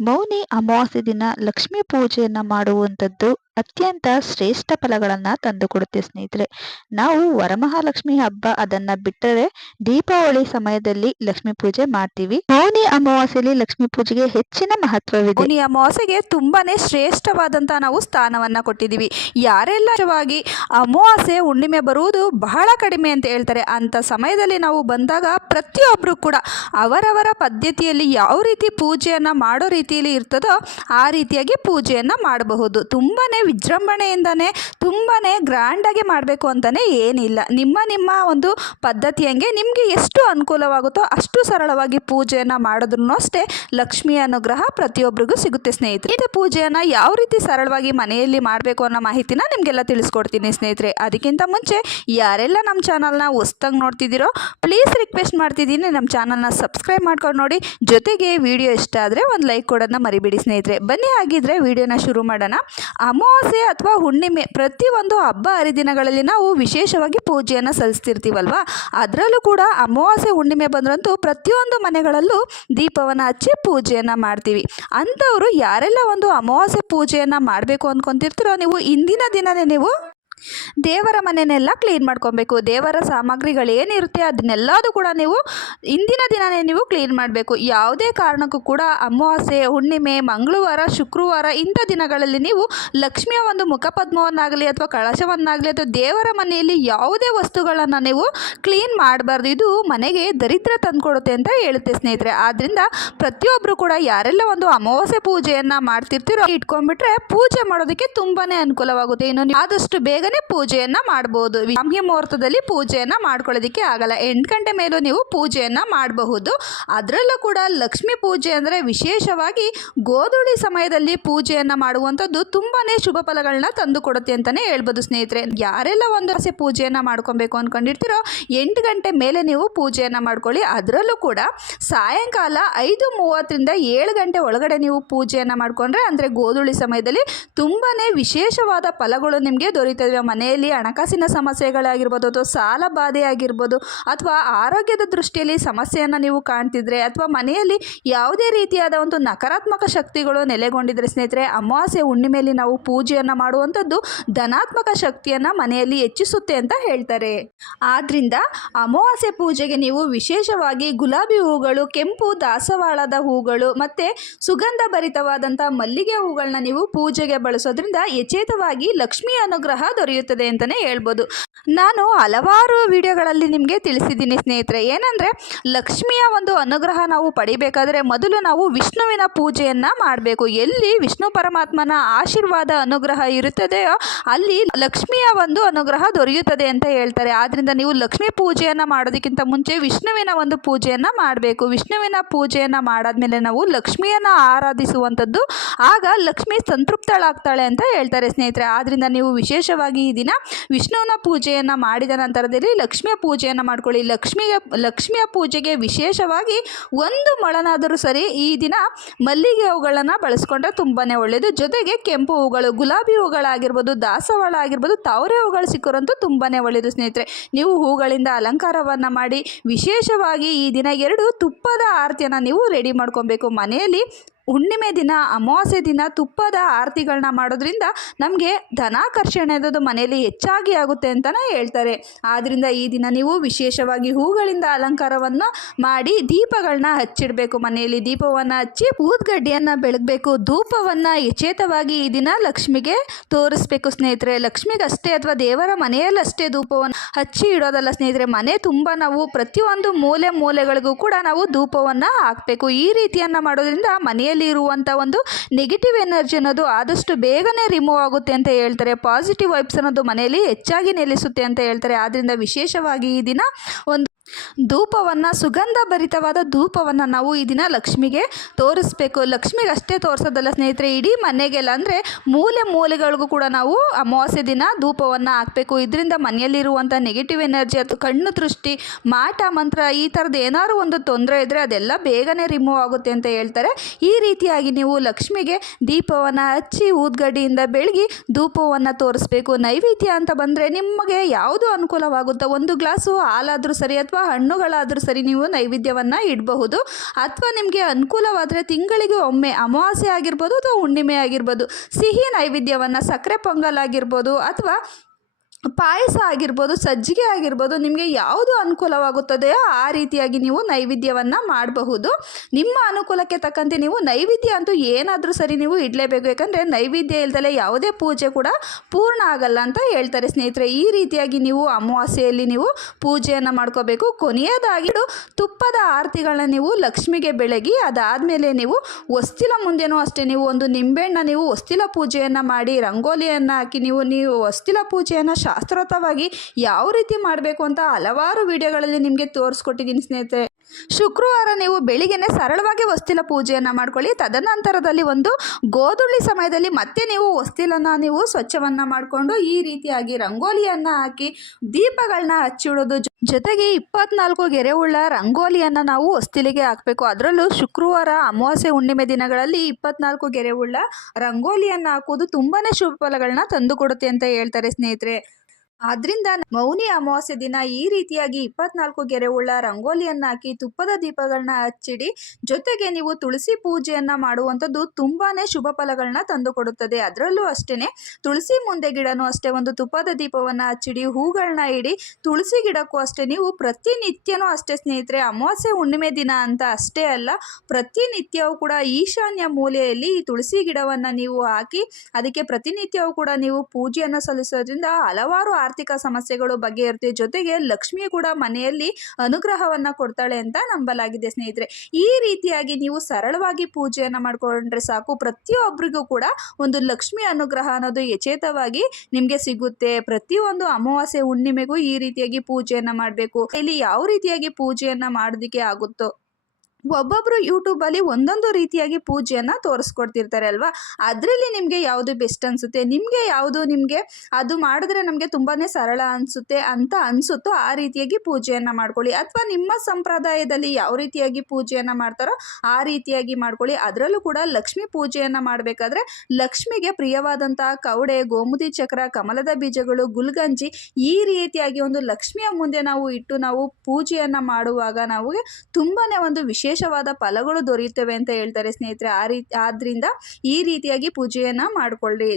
ಮೌನಿ ಅಮಾವಾಸ್ಯೆ ದಿನ ಲಕ್ಷ್ಮೀ ಪೂಜೆಯನ್ನು ಮಾಡುವಂಥದ್ದು ಅತ್ಯಂತ ಶ್ರೇಷ್ಠ ಫಲಗಳನ್ನು ತಂದುಕೊಡುತ್ತೆ ಸ್ನೇಹಿತರೆ. ನಾವು ವರಮಹಾಲಕ್ಷ್ಮಿ ಹಬ್ಬ ಅದನ್ನ ಬಿಟ್ಟರೆ ದೀಪಾವಳಿ ಸಮಯದಲ್ಲಿ ಲಕ್ಷ್ಮೀ ಪೂಜೆ ಮಾಡ್ತೀವಿ. ಮೌನಿ ಅಮಾವಾಸ್ಯೆಯಲ್ಲಿ ಲಕ್ಷ್ಮೀ ಪೂಜೆಗೆ ಹೆಚ್ಚಿನ ಮಹತ್ವವಿದೆ. ಮೌನಿ ಅಮಾವಾಸ್ಯೆಗೆ ತುಂಬಾನೇ ಶ್ರೇಷ್ಠವಾದಂತಹ ನಾವು ಸ್ಥಾನವನ್ನ ಕೊಟ್ಟಿದ್ದೀವಿ. ಯಾರೆಲ್ಲವಾಗಿ ಅಮಾವಾಸ್ಯೆ ಹುಣ್ಣಿಮೆ ಬರುವುದು ಬಹಳ ಕಡಿಮೆ ಅಂತ ಹೇಳ್ತಾರೆ. ಅಂತ ಸಮಯದಲ್ಲಿ ನಾವು ಬಂದಾಗ ಪ್ರತಿಯೊಬ್ಬರು ಕೂಡ ಅವರವರ ಪದ್ಧತಿಯಲ್ಲಿ ಯಾವ ರೀತಿ ಪೂಜೆಯನ್ನ ಮಾಡೋ ರೀತಿಯಲ್ಲಿ ಇರ್ತದೋ ಆ ರೀತಿಯಾಗಿ ಪೂಜೆಯನ್ನು ಮಾಡಬಹುದು. ತುಂಬಾ ವಿಜೃಂಭಣೆಯಿಂದನೇ ತುಂಬಾ ಗ್ರ್ಯಾಂಡಾಗಿ ಮಾಡಬೇಕು ಅಂತಲೇ ಏನಿಲ್ಲ. ನಿಮ್ಮ ನಿಮ್ಮ ಒಂದು ಪದ್ಧತಿಯಂಗೆ ನಿಮಗೆ ಎಷ್ಟು ಅನುಕೂಲವಾಗುತ್ತೋ ಅಷ್ಟು ಸರಳವಾಗಿ ಪೂಜೆಯನ್ನು ಮಾಡಿದ್ರು ಅಷ್ಟೇ ಲಕ್ಷ್ಮಿ ಅನುಗ್ರಹ ಪ್ರತಿಯೊಬ್ಬರಿಗೂ ಸಿಗುತ್ತೆ ಸ್ನೇಹಿತರೆ. ಇದು ಪೂಜೆಯನ್ನು ಯಾವ ರೀತಿ ಸರಳವಾಗಿ ಮನೆಯಲ್ಲಿ ಮಾಡಬೇಕು ಅನ್ನೋ ಮಾಹಿತಿನ ನಿಮಗೆಲ್ಲ ತಿಳಿಸ್ಕೊಡ್ತೀನಿ ಸ್ನೇಹಿತರೆ. ಅದಕ್ಕಿಂತ ಮುಂಚೆ ಯಾರೆಲ್ಲ ನಮ್ಮ ಚಾನಲ್ನ ಹೊಸ್ದಾಗಿ ನೋಡ್ತಿದ್ದೀರೋ, ಪ್ಲೀಸ್ ರಿಕ್ವೆಸ್ಟ್ ಮಾಡ್ತಿದ್ದೀನಿ ನಮ್ಮ ಚಾನಲ್ನ ಸಬ್ಸ್ಕ್ರೈಬ್ ಮಾಡ್ಕೊಂಡು ನೋಡಿ. ಜೊತೆಗೆ ವಿಡಿಯೋ ಇಷ್ಟ ಆದರೆ ಒಂದು ಲೈಕ್ ಕೊಡೋದನ್ನ ಮರಿಬೇಡಿ ಸ್ನೇಹಿತರೆ. ಬನ್ನಿ ಹಾಗಿದ್ರೆ ವಿಡಿಯೋನ ಶುರು ಮಾಡೋಣ. ಅಮಾವಾಸ್ಯೆ ಅಥವಾ ಹುಣ್ಣಿಮೆ ಪ್ರತಿಯೊಂದು ಹಬ್ಬ ಹರಿದಿನಗಳಲ್ಲಿ ನಾವು ವಿಶೇಷವಾಗಿ ಪೂಜೆಯನ್ನು ಸಲ್ಲಿಸ್ತಿರ್ತೀವಲ್ವ? ಅದರಲ್ಲೂ ಕೂಡ ಅಮಾವಾಸ್ಯೆ, ಹುಣ್ಣಿಮೆ ಬಂದರಂತೂ ಪ್ರತಿಯೊಂದು ಮನೆಗಳಲ್ಲೂ ದೀಪವನ್ನು ಹಚ್ಚಿ ಪೂಜೆಯನ್ನು ಮಾಡ್ತೀವಿ. ಅಂಥವರು ಯಾರೆಲ್ಲ ಒಂದು ಅಮಾವಾಸ್ಯೆ ಪೂಜೆಯನ್ನು ಮಾಡಬೇಕು ಅಂದ್ಕೊತಿರ್ತೀರೋ ನೀವು, ಇಂದಿನ ದಿನವೇ ನೀವು? ದೇವರ ಮನೆಯನ್ನೆಲ್ಲ ಕ್ಲೀನ್ ಮಾಡ್ಕೊಬೇಕು. ದೇವರ ಸಾಮಗ್ರಿಗಳು ಏನಿರುತ್ತೆ ಅದನ್ನೆಲ್ಲದೂ ಕೂಡ ನೀವು ಇಂದಿನ ದಿನವೇ ನೀವು ಕ್ಲೀನ್ ಮಾಡಬೇಕು. ಯಾವುದೇ ಕಾರಣಕ್ಕೂ ಕೂಡ ಅಮಾವಾಸ್ಯೆ, ಹುಣ್ಣಿಮೆ, ಮಂಗಳವಾರ, ಶುಕ್ರವಾರ ಇಂಥ ದಿನಗಳಲ್ಲಿ ನೀವು ಲಕ್ಷ್ಮಿಯ ಒಂದು ಮುಖಪದ್ಮವನ್ನಾಗಲಿ ಅಥವಾ ಕಳಶವನ್ನಾಗಲಿ ಅಥವಾ ದೇವರ ಮನೆಯಲ್ಲಿ ಯಾವುದೇ ವಸ್ತುಗಳನ್ನು ನೀವು ಕ್ಲೀನ್ ಮಾಡಬಾರ್ದು. ಇದು ಮನೆಗೆ ದರಿದ್ರ ತಂದುಕೊಡುತ್ತೆ ಅಂತ ಹೇಳುತ್ತೆ ಸ್ನೇಹಿತರೆ. ಆದ್ದರಿಂದ ಪ್ರತಿಯೊಬ್ಬರು ಕೂಡ ಯಾರೆಲ್ಲ ಒಂದು ಅಮಾವಾಸ್ಯೆ ಪೂಜೆಯನ್ನು ಮಾಡ್ತಿರ್ತೀರೋ ಇಟ್ಕೊಂಡ್ಬಿಟ್ರೆ ಪೂಜೆ ಮಾಡೋದಕ್ಕೆ ತುಂಬಾ ಅನುಕೂಲವಾಗುತ್ತೆ. ಇನ್ನು ಆದಷ್ಟು ಆದಷ್ಟು ಬೇಗನೆ ಪೂಜೆಯನ್ನು ಮಾಡ್ಬೋದು. ಬ್ರಾಹ್ಮಿ ಮುಹೂರ್ತದಲ್ಲಿ ಪೂಜೆಯನ್ನು ಮಾಡ್ಕೊಳ್ಳೋದಕ್ಕೆ ಆಗಲ್ಲ. ಎಂಟು ಗಂಟೆ ಮೇಲೂ ನೀವು ಪೂಜೆಯನ್ನು ಮಾಡಬಹುದು. ಅದರಲ್ಲೂ ಕೂಡ ಲಕ್ಷ್ಮಿ ಪೂಜೆ ಅಂದರೆ ವಿಶೇಷವಾಗಿ ಗೋಧುಳಿ ಸಮಯದಲ್ಲಿ ಪೂಜೆಯನ್ನು ಮಾಡುವಂಥದ್ದು ತುಂಬಾ ಶುಭ ಫಲಗಳನ್ನ ತಂದು ಕೊಡುತ್ತೆ ಅಂತಲೇ ಹೇಳ್ಬೋದು ಸ್ನೇಹಿತರೆ. ಯಾರೆಲ್ಲ ಒಂದು ಆಸೆ ಪೂಜೆಯನ್ನು ಮಾಡ್ಕೊಬೇಕು ಅಂದ್ಕೊಂಡಿರ್ತೀರೋ ಎಂಟು ಗಂಟೆ ಮೇಲೆ ನೀವು ಪೂಜೆಯನ್ನು ಮಾಡ್ಕೊಳ್ಳಿ. ಅದರಲ್ಲೂ ಕೂಡ ಸಾಯಂಕಾಲ ಐದು ಮೂವತ್ತರಿಂದ ಏಳು ಗಂಟೆ ಒಳಗಡೆ ನೀವು ಪೂಜೆಯನ್ನು ಮಾಡಿಕೊಂಡ್ರೆ ಅಂದರೆ ಗೋಧುಳಿ ಸಮಯದಲ್ಲಿ ತುಂಬಾ ವಿಶೇಷವಾದ ಫಲಗಳು ನಿಮಗೆ ದೊರೀತವೆ. ಮನೆಯಲ್ಲಿ ಹಣಕಾಸಿನ ಸಮಸ್ಯೆಗಳಾಗಿರ್ಬೋದು ಅಥವಾ ಸಾಲ ಬಾಧೆ ಆಗಿರ್ಬೋದು ಅಥವಾ ಆರೋಗ್ಯದ ದೃಷ್ಟಿಯಲ್ಲಿ ಸಮಸ್ಯೆಯನ್ನು ನೀವು ಕಾಣ್ತಿದ್ರೆ ಅಥವಾ ಮನೆಯಲ್ಲಿ ಯಾವುದೇ ರೀತಿಯಾದ ಒಂದು ನಕಾರಾತ್ಮಕ ಶಕ್ತಿಗಳು ನೆಲೆಗೊಂಡಿದ್ರೆ ಸ್ನೇಹಿತರೆ, ಅಮಾವಾಸ್ಯೆ ಹುಣ್ಣಿಮೆಯಲ್ಲಿ ನಾವು ಪೂಜೆಯನ್ನು ಮಾಡುವಂಥದ್ದು ಧನಾತ್ಮಕ ಶಕ್ತಿಯನ್ನು ಮನೆಯಲ್ಲಿ ಹೆಚ್ಚಿಸುತ್ತೆ ಅಂತ ಹೇಳ್ತಾರೆ. ಆದ್ರಿಂದ ಅಮಾವಾಸ್ಯೆ ಪೂಜೆಗೆ ನೀವು ವಿಶೇಷವಾಗಿ ಗುಲಾಬಿ ಹೂಗಳು, ಕೆಂಪು ದಾಸವಾಳದ ಹೂಗಳು ಮತ್ತು ಸುಗಂಧ ಭರಿತವಾದಂಥ ಮಲ್ಲಿಗೆ ಹೂಗಳನ್ನ ನೀವು ಪೂಜೆಗೆ ಬಳಸೋದ್ರಿಂದ ಯಚೇತವಾಗಿ ಲಕ್ಷ್ಮಿ ಅನುಗ್ರಹ ದೊರೆಯುತ್ತದೆ ಅಂತಲೇ ಹೇಳ್ಬೋದು. ನಾನು ಹಲವಾರು ವಿಡಿಯೋಗಳಲ್ಲಿ ನಿಮಗೆ ತಿಳಿಸಿದ್ದೀನಿ ಸ್ನೇಹಿತರೆ. ಏನಂದರೆ, ಲಕ್ಷ್ಮಿಯ ಒಂದು ಅನುಗ್ರಹ ನಾವು ಪಡಿಬೇಕಾದರೆ ಮೊದಲು ನಾವು ವಿಷ್ಣುವಿನ ಪೂಜೆಯನ್ನು ಮಾಡಬೇಕು. ಎಲ್ಲಿ ವಿಷ್ಣು ಪರಮಾತ್ಮನ ಆಶೀರ್ವಾದ, ಅನುಗ್ರಹ ಇರುತ್ತದೆಯೋ ಅಲ್ಲಿ ಲಕ್ಷ್ಮಿಯ ಒಂದು ಅನುಗ್ರಹ ದೊರೆಯುತ್ತದೆ ಅಂತ ಹೇಳ್ತಾರೆ. ಆದ್ದರಿಂದ ನೀವು ಲಕ್ಷ್ಮೀ ಪೂಜೆಯನ್ನು ಮಾಡೋದಕ್ಕಿಂತ ಮುಂಚೆ ವಿಷ್ಣುವಿನ ಒಂದು ಪೂಜೆಯನ್ನು ಮಾಡಬೇಕು. ವಿಷ್ಣುವಿನ ಪೂಜೆಯನ್ನು ಮಾಡಾದ್ಮೇಲೆ ನಾವು ಲಕ್ಷ್ಮಿಯನ್ನು ಆರಾಧಿಸುವಂಥದ್ದು. ಆಗ ಲಕ್ಷ್ಮಿ ಸಂತೃಪ್ತಳಾಗ್ತಾಳೆ ಅಂತ ಹೇಳ್ತಾರೆ ಸ್ನೇಹಿತರೆ. ಆದ್ದರಿಂದ ನೀವು ವಿಶೇಷವಾಗಿ ಈ ದಿನ ವಿಷ್ಣುವಿನ ಪೂಜೆಯನ್ನು ಮಾಡಿದ ನಂತರದಲ್ಲಿ ಲಕ್ಷ್ಮಿಯ ಪೂಜೆಯನ್ನು ಮಾಡ್ಕೊಳ್ಳಿ. ಲಕ್ಷ್ಮಿಗೆ ಲಕ್ಷ್ಮಿಯ ಪೂಜೆಗೆ ವಿಶೇಷವಾಗಿ ಒಂದು ಮೊಳನಾದರೂ ಸರಿ ಈ ದಿನ ಮಲ್ಲಿಗೆ ಹೂಗಳನ್ನು ಬಳಸ್ಕೊಂಡ್ರೆ ತುಂಬಾ ಒಳ್ಳೆಯದು ಜೊತೆಗೆ ಕೆಂಪು ಹೂಗಳು, ಗುಲಾಬಿ ಹೂಗಳಾಗಿರ್ಬೋದು ದಾಸವಾಳ ಆಗಿರ್ಬೋದು ತಾವರೆ ಹೂಗಳು ಸಿಕ್ಕೋರಂತೂ ತುಂಬಾ ಒಳ್ಳೆಯದು ಸ್ನೇಹಿತರೆ. ನೀವು ಹೂಗಳಿಂದ ಅಲಂಕಾರವನ್ನು ಮಾಡಿ, ವಿಶೇಷವಾಗಿ ಈ ದಿನ ಎರಡು ತುಪ್ಪದ ಆರತಿಯನ್ನು ನೀವು ರೆಡಿ ಮಾಡ್ಕೊಬೇಕು. ಮನೆಯಲ್ಲಿ ಹುಣ್ಣಿಮೆ ದಿನ, ಅಮಾವಾಸ್ಯೆ ದಿನ ತುಪ್ಪದ ಆರತಿಗಳನ್ನ ಮಾಡೋದ್ರಿಂದ ನಮಗೆ ಧನಾಕರ್ಷಣೆ ಅನ್ನೋದು ಮನೆಯಲ್ಲಿ ಹೆಚ್ಚಾಗಿ ಆಗುತ್ತೆ ಅಂತಲೇ ಹೇಳ್ತಾರೆ. ಆದ್ದರಿಂದ ಈ ದಿನ ನೀವು ವಿಶೇಷವಾಗಿ ಹೂಗಳಿಂದ ಅಲಂಕಾರವನ್ನು ಮಾಡಿ ದೀಪಗಳನ್ನ ಹಚ್ಚಿಡಬೇಕು ಮನೆಯಲ್ಲಿ. ದೀಪವನ್ನು ಹಚ್ಚಿ ಊದ್ಗಡ್ಡಿಯನ್ನು ಬೆಳಗಬೇಕು. ಧೂಪವನ್ನು ಯಚೇತವಾಗಿ ಈ ದಿನ ಲಕ್ಷ್ಮಿಗೆ ತೋರಿಸ್ಬೇಕು ಸ್ನೇಹಿತರೆ. ಲಕ್ಷ್ಮಿಗಷ್ಟೇ ಅಥವಾ ದೇವರ ಮನೆಯಲ್ಲಷ್ಟೇ ಧೂಪವನ್ನು ಹಚ್ಚಿ ಇಡೋದಲ್ಲ ಸ್ನೇಹಿತರೆ. ಮನೆ ತುಂಬ ನಾವು ಪ್ರತಿಯೊಂದು ಮೂಲೆ ಮೂಲೆಗಳಿಗೂ ಕೂಡ ನಾವು ಧೂಪವನ್ನು ಹಾಕಬೇಕು. ಈ ರೀತಿಯನ್ನು ಮಾಡೋದ್ರಿಂದ ಮನೆಯಲ್ಲಿ ಇರುವಂಥ ಒಂದು ನೆಗೆಟಿವ್ ಎನರ್ಜಿ ಅನ್ನೋದು ಆದಷ್ಟು ಬೇಗನೆ ರಿಮೂವ್ ಆಗುತ್ತೆ ಅಂತ ಹೇಳ್ತಾರೆ. ಪಾಸಿಟಿವ್ ವೈಬ್ಸ್ ಅನ್ನೋದು ಮನೆಯಲ್ಲಿ ಹೆಚ್ಚಾಗಿ ನೆಲೆಸುತ್ತೆ ಅಂತ ಹೇಳ್ತಾರೆ. ಆದ್ದರಿಂದ ವಿಶೇಷವಾಗಿ ಈ ದಿನ ಒಂದು ಧೂಪವನ್ನು ಸುಗಂಧ ಭರಿತವಾದ ಧೂಪವನ್ನು ನಾವು ಈ ದಿನ ಲಕ್ಷ್ಮಿಗೆ ತೋರಿಸ್ಬೇಕು. ಲಕ್ಷ್ಮಿಗೆ ಅಷ್ಟೇ ತೋರಿಸೋದಲ್ಲ ಸ್ನೇಹಿತರೆ, ಇಡೀ ಮನೆಗೆಲ್ಲ ಅಂದರೆ ಮೂಲೆ ಮೂಲೆಗಳಿಗೂ ಕೂಡ ನಾವು ಅಮಾವಾಸ್ಯೆ ದಿನ ಧೂಪವನ್ನು ಹಾಕಬೇಕು. ಇದರಿಂದ ಮನೆಯಲ್ಲಿರುವಂಥ ನೆಗೆಟಿವ್ ಎನರ್ಜಿ ಅಥವಾ ಕಣ್ಣು ದೃಷ್ಟಿ, ಮಾಟ, ಮಂತ್ರ ಈ ಥರದ್ದು ಏನಾದ್ರು ಒಂದು ತೊಂದರೆ ಇದ್ದರೆ ಅದೆಲ್ಲ ಬೇಗನೆ ರಿಮೂವ್ ಆಗುತ್ತೆ ಅಂತ ಹೇಳ್ತಾರೆ. ಈ ರೀತಿಯಾಗಿ ನೀವು ಲಕ್ಷ್ಮಿಗೆ ದೀಪವನ್ನು ಹಚ್ಚಿ ಊದ್ಗಡ್ಡಿಯಿಂದ ಬೆಳಗಿ ಧೂಪವನ್ನು ತೋರಿಸ್ಬೇಕು. ನೈವೇದ್ಯ ಅಂತ ಬಂದರೆ ನಿಮಗೆ ಯಾವುದು ಅನುಕೂಲವಾಗುತ್ತೋ ಒಂದು ಗ್ಲಾಸು ಹಾಲಾದರೂ ಸರಿ ಅಥವಾ ಅಥವಾ ಹಣ್ಣುಗಳಾದರೂ ಸರಿ ನೀವು ನೈವೇದ್ಯವನ್ನು ಇಡಬಹುದು. ಅಥವಾ ನಿಮಗೆ ಅನುಕೂಲವಾದರೆ ತಿಂಗಳಿಗೆ ಒಮ್ಮೆ ಅಮಾವಾಸ್ಯೆ ಆಗಿರ್ಬೋದು ಅಥವಾ ಹುಣ್ಣಿಮೆ ಆಗಿರ್ಬೋದು. ಸಿಹಿ ನೈವೇದ್ಯವನ್ನು ಸಕ್ಕರೆ ಪೊಂಗಲ್ ಆಗಿರ್ಬೋದು ಅಥವಾ ಪಾಯಸ ಆಗಿರ್ಬೋದು, ಸಜ್ಜಿಗೆ ಆಗಿರ್ಬೋದು ನಿಮಗೆ ಯಾವುದು ಅನುಕೂಲವಾಗುತ್ತದೆಯೋ ಆ ರೀತಿಯಾಗಿ ನೀವು ನೈವೇದ್ಯವನ್ನು ಮಾಡಬಹುದು. ನಿಮ್ಮ ಅನುಕೂಲಕ್ಕೆ ತಕ್ಕಂತೆ ನೀವು ನೈವೇದ್ಯ ಅಂತೂ ಏನಾದರೂ ಸರಿ ನೀವು ಇಡಲೇಬೇಕು. ಯಾಕಂದರೆ ನೈವೇದ್ಯ ಇಲ್ದಲೆ ಯಾವುದೇ ಪೂಜೆ ಕೂಡ ಪೂರ್ಣ ಆಗಲ್ಲ ಅಂತ ಹೇಳ್ತಾರೆ ಸ್ನೇಹಿತರೆ. ಈ ರೀತಿಯಾಗಿ ನೀವು ಅಮಾವಾಸ್ಯೆಯಲ್ಲಿ ನೀವು ಪೂಜೆಯನ್ನು ಮಾಡ್ಕೋಬೇಕು. ಕೊನೆಯದಾಗಿ ತುಪ್ಪದ ಆರತಿಗಳನ್ನ ನೀವು ಲಕ್ಷ್ಮಿಗೆ ಬೆಳಗಿ, ಅದಾದಮೇಲೆ ನೀವು ಹೊಸ್ತಿಲ ಮುಂದೆನೂ ಅಷ್ಟೇ ನೀವು ಒಂದು ನಿಂಬೆಹಣ್ಣ ನೀವು ಹೊಸ್ತಿಲ ಪೂಜೆಯನ್ನು ಮಾಡಿ, ರಂಗೋಲಿಯನ್ನು ಹಾಕಿ ನೀವು ನೀವು ಹೊಸ್ತಿಲ ಪೂಜೆಯನ್ನು ಶಾಸ್ತ್ರೋತವಾಗಿ ಯಾವ ರೀತಿ ಮಾಡಬೇಕು ಅಂತ ಹಲವಾರು ವಿಡಿಯೋಗಳಲ್ಲಿ ನಿಮಗೆ ತೋರಿಸ್ಕೊಟ್ಟಿದ್ದೀನಿ ಸ್ನೇಹಿತರೆ. ಶುಕ್ರವಾರ ನೀವು ಬೆಳಿಗ್ಗೆನೆ ಸರಳವಾಗಿ ಹೊಸ್ತಿಲ ಪೂಜೆಯನ್ನು ಮಾಡ್ಕೊಳ್ಳಿ. ತದನಂತರದಲ್ಲಿ ಒಂದು ಗೋಧುಳಿ ಸಮಯದಲ್ಲಿ ಮತ್ತೆ ನೀವು ಹೊಸ್ತಿಲನ್ನು ನೀವು ಸ್ವಚ್ಛವನ್ನು ಮಾಡಿಕೊಂಡು ಈ ರೀತಿಯಾಗಿ ರಂಗೋಲಿಯನ್ನು ಹಾಕಿ ದೀಪಗಳನ್ನ ಹಚ್ಚಿಡೋದು. ಜೊತೆಗೆ ಇಪ್ಪತ್ನಾಲ್ಕು ಗೆರೆವುಳ್ಳ ರಂಗೋಲಿಯನ್ನು ನಾವು ಹೊಸ್ತಿಲಿಗೆ ಹಾಕಬೇಕು. ಅದರಲ್ಲೂ ಶುಕ್ರವಾರ ಅಮಾವಾಸ್ಯೆ ಹುಣ್ಣಿಮೆ ದಿನಗಳಲ್ಲಿ ಇಪ್ಪತ್ನಾಲ್ಕು ಗೆರೆವುಳ್ಳ ರಂಗೋಲಿಯನ್ನು ಹಾಕೋದು ತುಂಬಾ ಶುಭ ಫಲಗಳನ್ನ ತಂದುಕೊಡುತ್ತೆ ಅಂತ ಹೇಳ್ತಾರೆ ಸ್ನೇಹಿತರೆ. ಆದ್ರಿಂದ ಮೌನಿ ಅಮಾವಾಸ್ಯೆ ದಿನ ಈ ರೀತಿಯಾಗಿ ಇಪ್ಪತ್ನಾಲ್ಕು ಗೆರೆವುಳ್ಳ ರಂಗೋಲಿಯನ್ನ ಹಾಕಿ ತುಪ್ಪದ ದೀಪಗಳನ್ನ ಹಚ್ಚಿಡಿ. ಜೊತೆಗೆ ನೀವು ತುಳಸಿ ಪೂಜೆಯನ್ನು ಮಾಡುವಂಥದ್ದು ತುಂಬಾನೇ ಶುಭ ಫಲಗಳನ್ನ ತಂದುಕೊಡುತ್ತದೆ. ಅದರಲ್ಲೂ ಅಷ್ಟೇನೆ ತುಳಸಿ ಮುಂದೆ ಗಿಡನೂ ಅಷ್ಟೇ ಒಂದು ತುಪ್ಪದ ದೀಪವನ್ನ ಹಚ್ಚಿಡಿ ಹೂಗಳನ್ನ ಇಡಿ. ತುಳಸಿ ಗಿಡಕ್ಕೂ ಅಷ್ಟೇ ನೀವು ಪ್ರತಿನಿತ್ಯನೂ ಅಷ್ಟೇ ಸ್ನೇಹಿತರೆ ಅಮಾವಾಸ್ಯೆ ಹುಣ್ಣಿಮೆ ದಿನ ಅಂತ ಅಷ್ಟೇ ಅಲ್ಲ, ಪ್ರತಿನಿತ್ಯವೂ ಕೂಡ ಈಶಾನ್ಯ ಮೂಲೆಯಲ್ಲಿ ಈ ತುಳಸಿ ಗಿಡವನ್ನ ನೀವು ಹಾಕಿ, ಅದಕ್ಕೆ ಪ್ರತಿನಿತ್ಯವೂ ಕೂಡ ನೀವು ಪೂಜೆಯನ್ನು ಸಲ್ಲಿಸೋದ್ರಿಂದ ಹಲವಾರು ಆರ್ಥಿಕ ಸಮಸ್ಯೆಗಳು ಬಗೆಹರುತ್ತೆ ಜೊತೆಗೆ ಲಕ್ಷ್ಮಿ ಕೂಡ ಮನೆಯಲ್ಲಿ ಅನುಗ್ರಹವನ್ನ ಕೊಡ್ತಾಳೆ ಅಂತ ನಂಬಲಾಗಿದೆ ಸ್ನೇಹಿತರೆ. ಈ ರೀತಿಯಾಗಿ ನೀವು ಸರಳವಾಗಿ ಪೂಜೆಯನ್ನು ಮಾಡ್ಕೊಂಡ್ರೆ ಸಾಕು. ಪ್ರತಿಯೊಬ್ಬರಿಗೂ ಕೂಡ ಒಂದು ಲಕ್ಷ್ಮಿ ಅನುಗ್ರಹ ಅನ್ನೋದು ಯಚೇತವಾಗಿ ನಿಮಗೆ ಸಿಗುತ್ತೆ. ಪ್ರತಿಯೊಂದು ಅಮಾವಾಸ್ಯೆ ಹುಣ್ಣಿಮೆಗೂ ಈ ರೀತಿಯಾಗಿ ಪೂಜೆಯನ್ನು ಮಾಡಬೇಕು. ಇಲ್ಲಿ ಯಾವ ರೀತಿಯಾಗಿ ಪೂಜೆಯನ್ನು ಮಾಡೋದಿಕ್ಕೆ ಆಗುತ್ತೋ ಒಬ್ಬೊಬ್ಬರು ಯೂಟ್ಯೂಬಲ್ಲಿ ಒಂದೊಂದು ರೀತಿಯಾಗಿ ಪೂಜೆಯನ್ನು ತೋರಿಸ್ಕೊಡ್ತಿರ್ತಾರೆ ಅಲ್ವಾ? ಅದರಲ್ಲಿ ನಿಮಗೆ ಯಾವುದು ಬೆಸ್ಟ್ ಅನಿಸುತ್ತೆ? ನಿಮಗೆ ಯಾವುದು ನಿಮಗೆ ಅದು ಮಾಡಿದ್ರೆ ನಮಗೆ ತುಂಬಾ ಸರಳ ಅನಿಸುತ್ತೆ ಅಂತ ಅನಿಸುತ್ತೋ ಆ ರೀತಿಯಾಗಿ ಪೂಜೆಯನ್ನು ಮಾಡ್ಕೊಳ್ಳಿ. ಅಥವಾ ನಿಮ್ಮ ಸಂಪ್ರದಾಯದಲ್ಲಿ ಯಾವ ರೀತಿಯಾಗಿ ಪೂಜೆಯನ್ನು ಮಾಡ್ತಾರೋ ಆ ರೀತಿಯಾಗಿ ಮಾಡ್ಕೊಳ್ಳಿ. ಅದರಲ್ಲೂ ಕೂಡ ಲಕ್ಷ್ಮಿ ಪೂಜೆಯನ್ನು ಮಾಡಬೇಕಾದ್ರೆ ಲಕ್ಷ್ಮಿಗೆ ಪ್ರಿಯವಾದಂತಹ ಕೌಡೆ ಗೋಮುದಿ ಚಕ್ರ, ಕಮಲದ ಬೀಜಗಳು, ಗುಲ್ಗಂಜಿ ಈ ರೀತಿಯಾಗಿ ಒಂದು ಲಕ್ಷ್ಮಿಯ ಮುಂದೆ ನಾವು ಇಟ್ಟು ನಾವು ಪೂಜೆಯನ್ನು ಮಾಡುವಾಗ ನಾವು ತುಂಬಾ ಒಂದು ವಿಶೇಷವಾದ ಫಲಗಳು ದೊರೆಯುತ್ತವೆ ಅಂತ ಹೇಳ್ತಾರೆ ಸ್ನೇಹಿತರೆ. ಆ ರೀತಿ ಆದ್ದರಿಂದ ಈ ರೀತಿಯಾಗಿ ಪೂಜೆಯನ್ನು ಮಾಡಿಕೊಳ್ಳಿ.